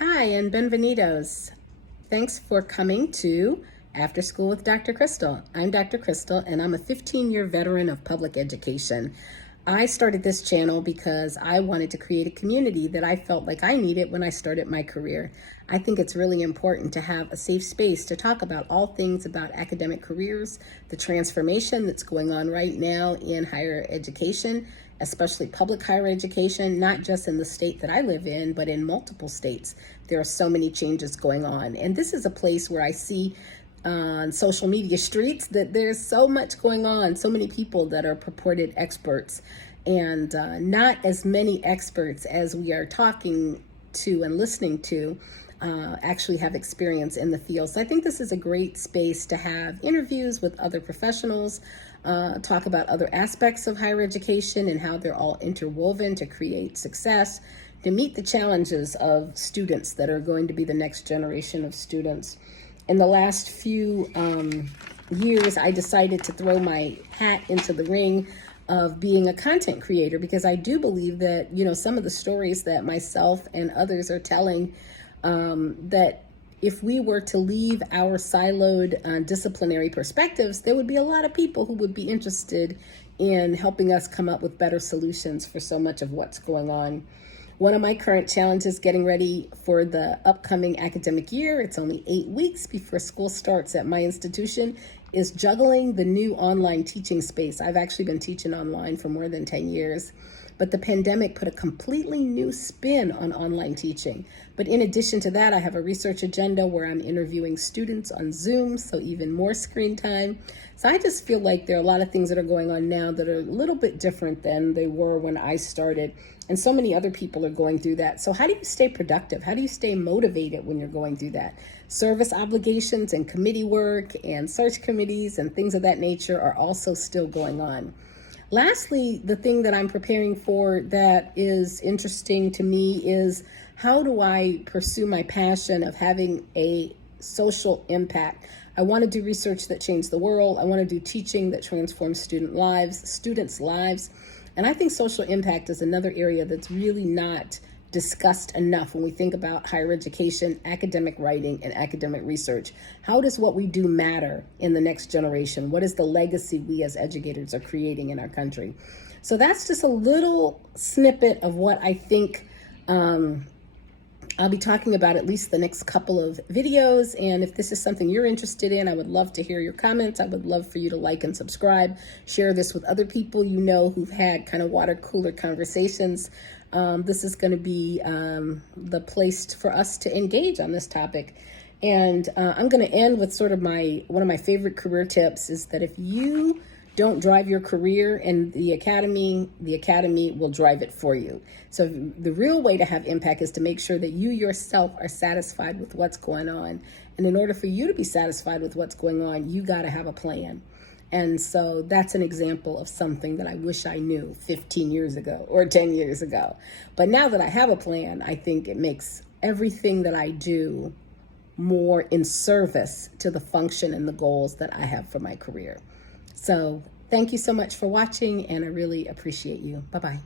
Hi and benvenidos. Thanks for coming to After School with Dr. Crystal. I'm Dr. Crystal and I'm a 15-year veteran of public education. I started this channel because I wanted to create a community that I felt like I needed when I started my career. I think it's really important to have a safe space to talk about all things about academic careers, the transformation that's going on right now in higher education, especially public higher education, not just in the state that I live in, but in multiple states. There are so many changes going on. And this is a place where I see on social media streets that there's so much going on, so many people that are purported experts, and not as many experts as we are talking to and listening to actually have experience in the field. So I think this is a great space to have interviews with other professionals, talk about other aspects of higher education and how they're all interwoven to create success, to meet the challenges of students that are going to be the next generation of students. In the last few years, I decided to throw my hat into the ring of being a content creator because I do believe that, some of the stories that myself and others are telling, that if we were to leave our siloed disciplinary perspectives, there would be a lot of people who would be interested in helping us come up with better solutions for so much of what's going on. One of my current challenges getting ready for the upcoming academic year, it's only 8 weeks before school starts at my institution, is juggling the new online teaching space. I've actually been teaching online for more than 10 years, but the pandemic put a completely new spin on online teaching. But in addition to that, I have a research agenda where I'm interviewing students on Zoom, so even more screen time. So I just feel like there are a lot of things that are going on now that are a little bit different than they were when I started. And so many other people are going through that. So how do you stay productive? How do you stay motivated when you're going through that? Service obligations and committee work and search committees and things of that nature are also still going on. Lastly, the thing that I'm preparing for that is interesting to me is how do I pursue my passion of having a social impact? I want to do research that changes the world. I want to do teaching that transforms students' lives. And I think social impact is another area that's really not discussed enough when we think about higher education, academic writing, and academic research. How does what we do matter in the next generation? What is the legacy we as educators are creating in our country? So that's just a little snippet of what I think I'll be talking about at least the next couple of videos. And if this is something you're interested in, I would love to hear your comments. I would love for you to like and subscribe. Share this with other people you know who've had kind of water cooler conversations. This is going to be the place for us to engage on this topic. And I'm going to end with sort of one of my favorite career tips is that if you don't drive your career in the academy will drive it for you. So the real way to have impact is to make sure that you yourself are satisfied with what's going on. And in order for you to be satisfied with what's going on, you got to have a plan. And so that's an example of something that I wish I knew 15 years ago or 10 years ago. But now that I have a plan, I think it makes everything that I do more in service to the function and the goals that I have for my career. So thank you so much for watching, and I really appreciate you. Bye-bye.